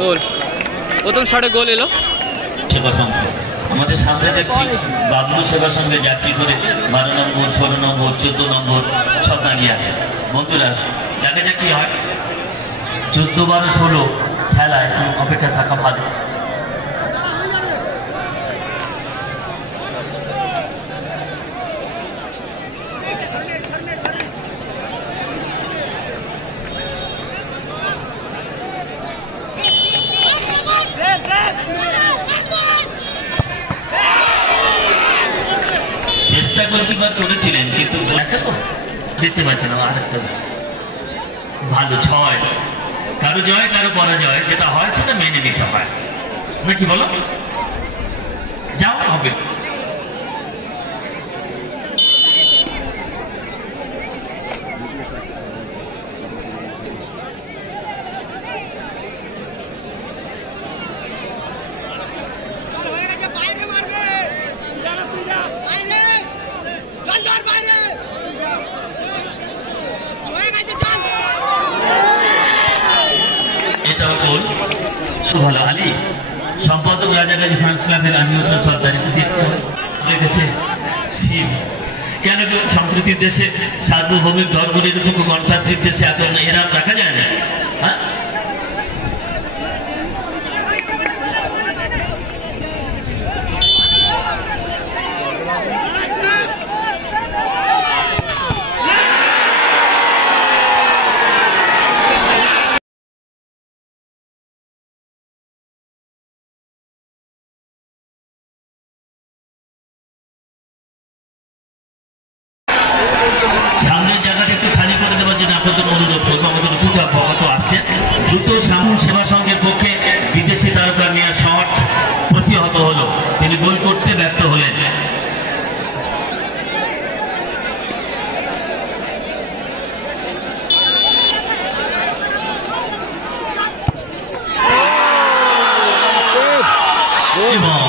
গোল, প্রথম শটে গোল এলো। সেবা সংঘ আমাদের সামনে দেখছি বাবলু সেবা সঙ্গে জার্সি করে 12 নম্বর, 16 নম্বর, 14 নম্বর সব দাঁড়িয়ে আছে। বন্ধুরা দেখা যাক কি হয়। 14, 12, 16 খেলায় অপেক্ষা থাকা ভালো। চেষ্টা গোলকিপার করেছিলেন কিন্তু আছে তো দেখতে পাচ্ছেন না। আরেকটা ভালো 6, কারো জয় কারো পরাজয়, যেটা হয় সেটা মেনে নিতে হয় নাকি বলো? যাও হবে। এটাও গোল। সুভালো আলী সম্পাদক রাজাগাজী ফ্যান্স ক্লাবের আনিউসন সরকারি দেখেছে শিব কেন সম্প্রীতির দেশে সার্বভৌমিক ধর্মনিরপেক্ষ গণতান্ত্রিক দেশে এত এরাম দেখা যায় না। হ্যাঁ, সামনের জায়গাটা একটু খালি করে দেওয়ার জন্য আপনাদের অনুরোধ করবো। আমাদের দ্রুত অবগত আসছে, দ্রুত সেবা সংঘের পক্ষে বিদেশি তারকা নেওয়া শট প্রতিহত হলো, তিনি গোল করতে ব্যর্থ হলেন। এবং